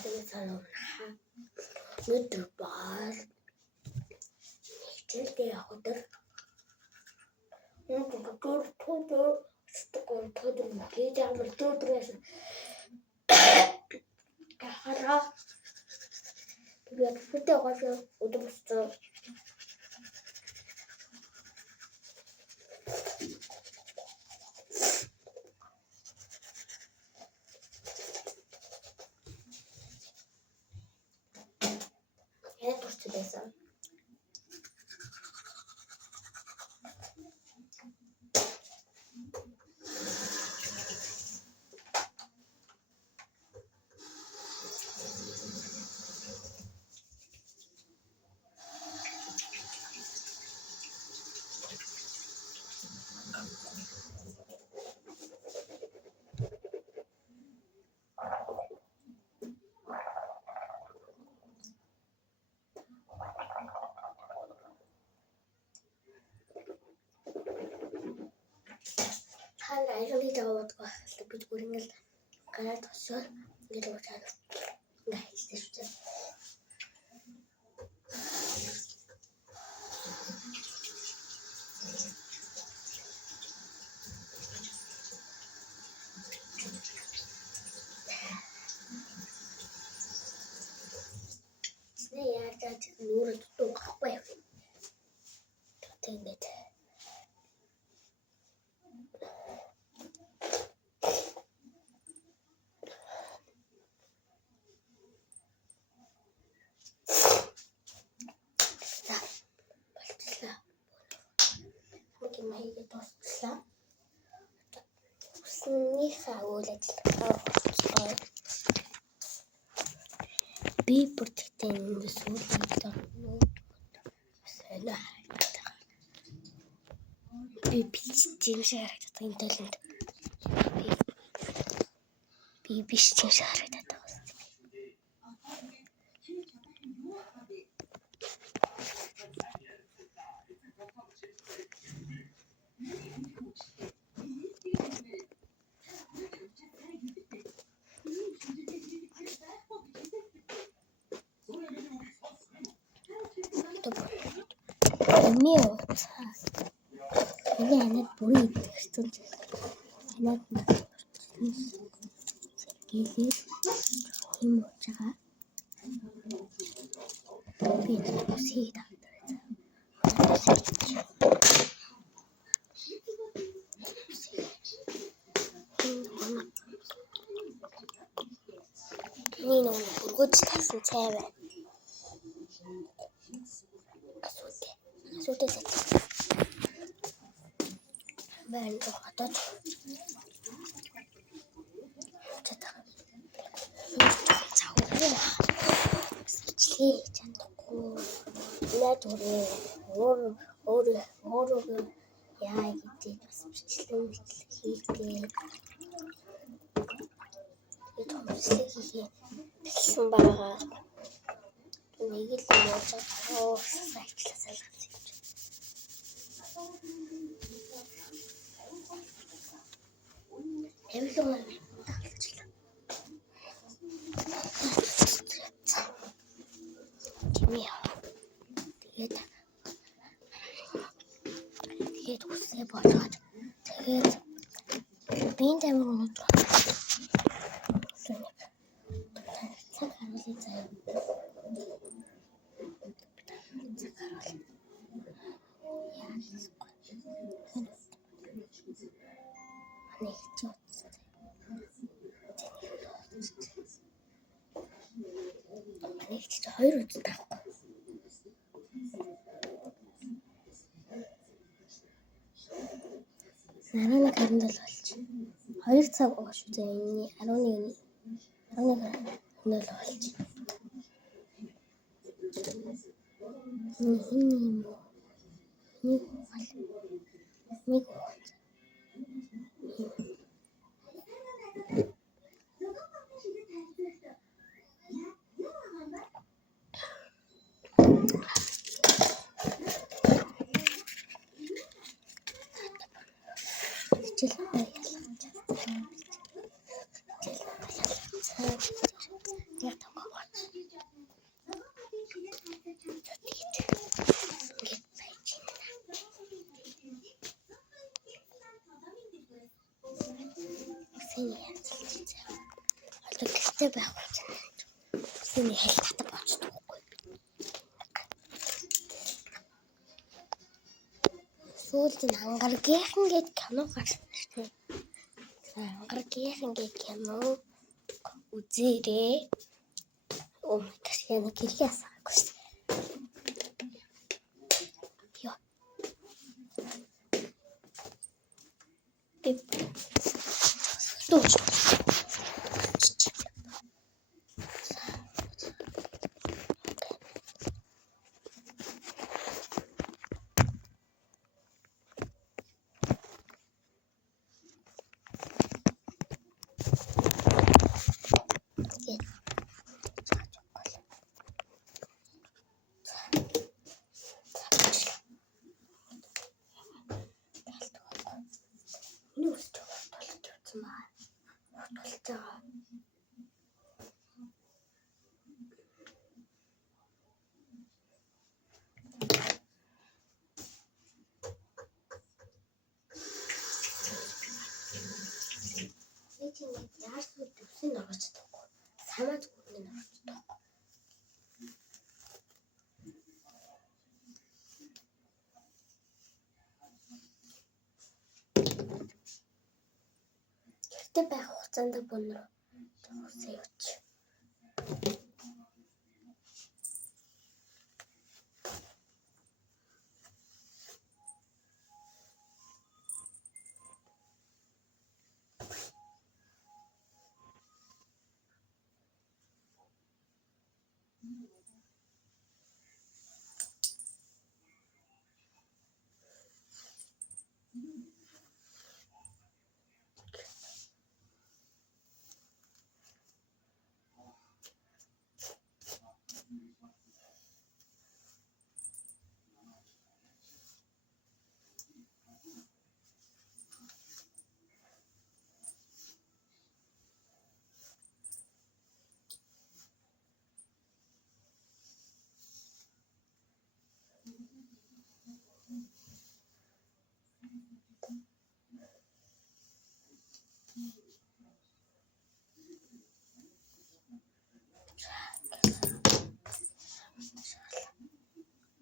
Тэгээд санаа өдөр баар хичээлдээ явах өдөр өдөр мөгийг амар өдрөөс хараа тэгээд хөтэ гол өдөр босцоо турцсан. Айгали жаваад байгаа бид бүр ингэж гараад тосоо ингэж уучаад гайхчихсан шүү дээ. Яагаад нүүрэ дутуу гахгүй. Тэгээд маяг дуслаа. Усныхаа үйл ажиллагаа болцгоо. Би бүртгэдэг юм сүлээд байна. Би бичсэн шаардаг энэ төлөнд. Би бичсэн шаардаг. Мио ini anak buri stunts anak gigi himo jaga beda sida ini urgoч тасан цай байна. Асуутай сет. Байн хотод чатаа. Цаавар. Сэлээ чадахгүй. Наад өөрөө яа гэдэг бас бичлэн хийхдээ. Тэгээд томчлог хийгээ бэлсэн байгаа. Нэг л яаж сайчлаа. Эвлөө таалчлаа. Тимээ. Тэгээд үсээ болоод тэгээд биеийн тамир өнөдр. Цаг харуулъя заяа. Нэгч хоёр удаа таахгүй. Нараны карандал болж 2 цаг байгаа шүү дээ. Энэ 11 хөнөөл болж. Нэг яг Синий янзлж байгаа. Одоо гэртээ байх хугацаанд синий хэл татах болчихдог байхгүй. Сүүлд нь ангаргийнхан гээд кино гарсан шүү дээ. Ангаргийнхан гээд кино үзээрээ. Тэшгээр гэрээ асаагүй шүү. Йоо. Тууч. Яар сүү төвсөн орж чадахгүй. Самаа зүгтний орж чадахгүй. Гэртээ байх хугацаанд бунруу төвсөө явууч.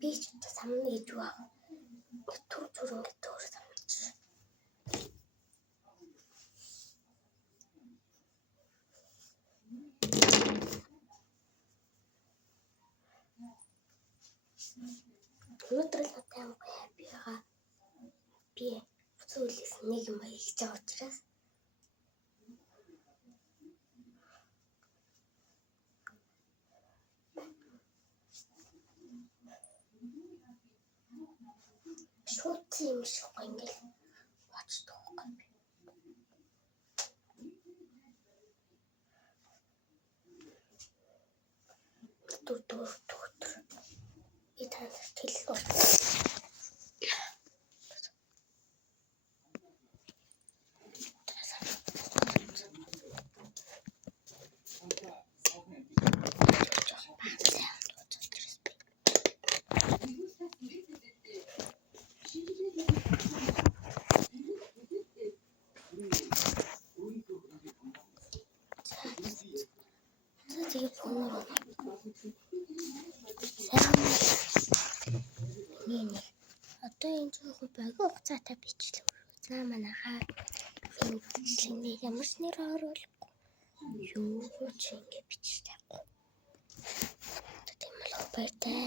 Би ч самны гэж баг. Түр зүрэн гэдэг өөр самч. Өнөөдөр л таам хаппигаа би зүйлээс нэг юм хийж байгаа учраас шууд юм шиг ингээл бочдог байхгүй. Түр би танаас хэллээ. Тэгээд өнөр нэг одоо энэ жоохон багийн хугацаатай бичлэг за манайхаа бичлэгний ямар ч нэр оруулахгүй юу ч ингэ бичиж тахгүй. Одоо тийм л баяртай.